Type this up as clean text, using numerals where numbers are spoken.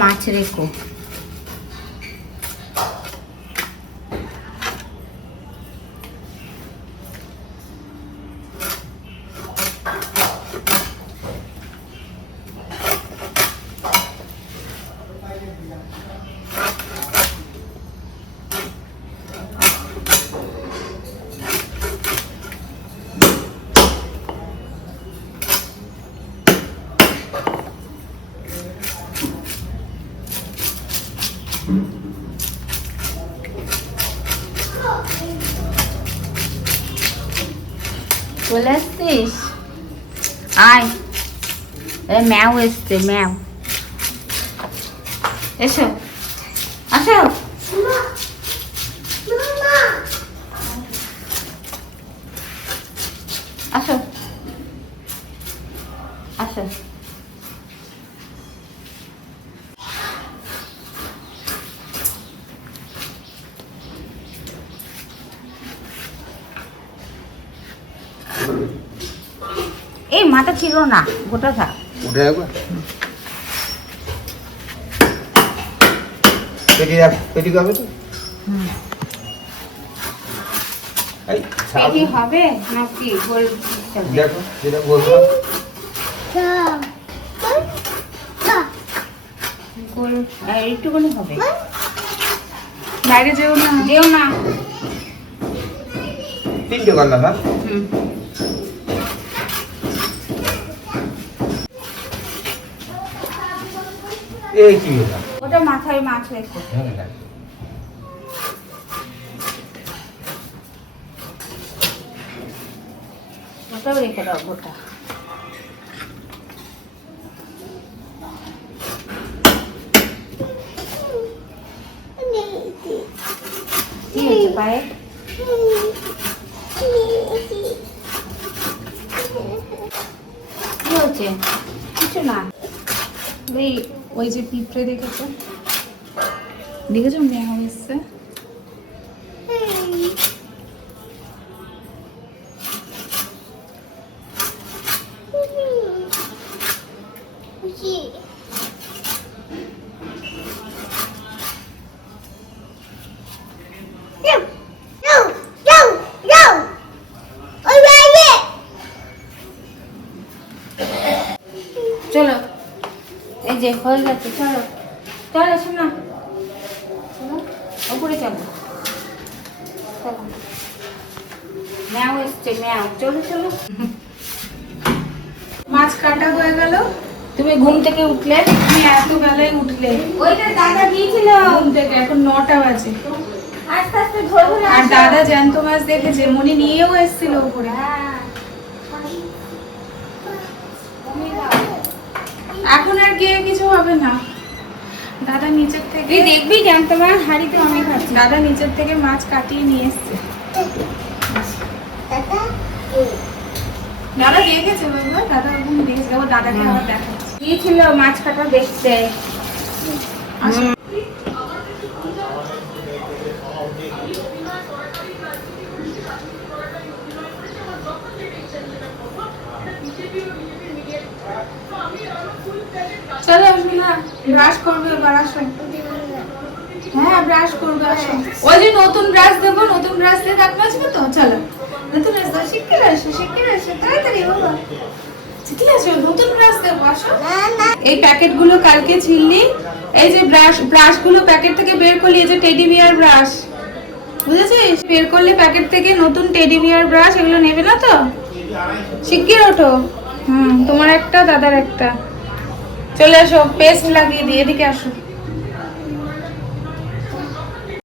মাছ রেখো। চলে আসছিস? আয়, ম্যাও এসছে, ম্যাও। এসো, আসো। আসো, আসো। এই মাথা ছিল না, গোটা থাক। উঠে যাবো। পেটি হবে তো? পেটি হবে নাকি গোল? দেখো যেটা বলবো গোল একটুখানি হবে। বাইরে যেও না, যেও না। তিনটে করলাম। হ্যাঁ এই কি হলো? ওটা মাথায় মাছ রেখো। ওটাও রেখে দাও গোটা। কি হয়েছে পায়ে? কি হচ্ছে? কিছু না। ওই যে পিঁপড়ে দেখেছো, ম্যাও এসছে। চলো, এই যে হয়ে গেছে। চলো চলো, শোনা, ওপরে চলো। চলো, ম্যাও এসছে, ম্যাও। চলো চলো। মাছ কাটা হয়ে গেল। তুমি ঘুম থেকে উঠলে? তুমি এত বেলায় উঠলে? ওইটা দাদা দিয়েছিল ঘুম থেকে, এখন 9টা বাজে। আস্তে আস্তে ধরবো না। আর দাদা জ্যান্ত মাছ দেখেছে, মনি নিয়েও এসেছিল উপরে। এখন আর গিয়ে কিছু হবে না। দাদা নিচের থেকে, তুই দেখবি জানতো মা, হাড়িতে অনেক আছে। দাদা নিচের থেকে মাছ কাটিয়ে নিয়ে এসছে। দাদা দেখেছে বাবা, দাদা ঘুম দেখেছে। আবার দাদাকে আবার দেখাচ্ছে। দিয়েছিল মাছ কাটা দেখতে। আসো। চলো না, ব্রাশ করবে এবার, আসো। হ্যাঁ ব্রাশ করবে, আসো। ওই যে নতুন ব্রাশ দেবো, নতুন ব্রাশ দিয়ে দাঁত মাজবে তো। চলো নতুন ব্রাশ দাও, শিগগির আসো, শিগগির আসো, তাড়াতাড়ি বাবা। ঠিক আছে, নতুন ব্রাশ দেবো, আসো। এই প্যাকেট গুলো কালকে ছিললি, এই যে ব্রাশ গুলো প্যাকেট থেকে বের করলি, এই যে টেডি বিয়ার ব্রাশ, বুঝেছিস? বের করলে প্যাকেট থেকে নতুন টেডি বিয়ার ব্রাশ, এগুলো নেবে না তো? শিগগির ওঠো। তোমার একটা, দাদার একটা। চলে আসো, পেস্ট লাগিয়ে দিই, এদিকে আসো।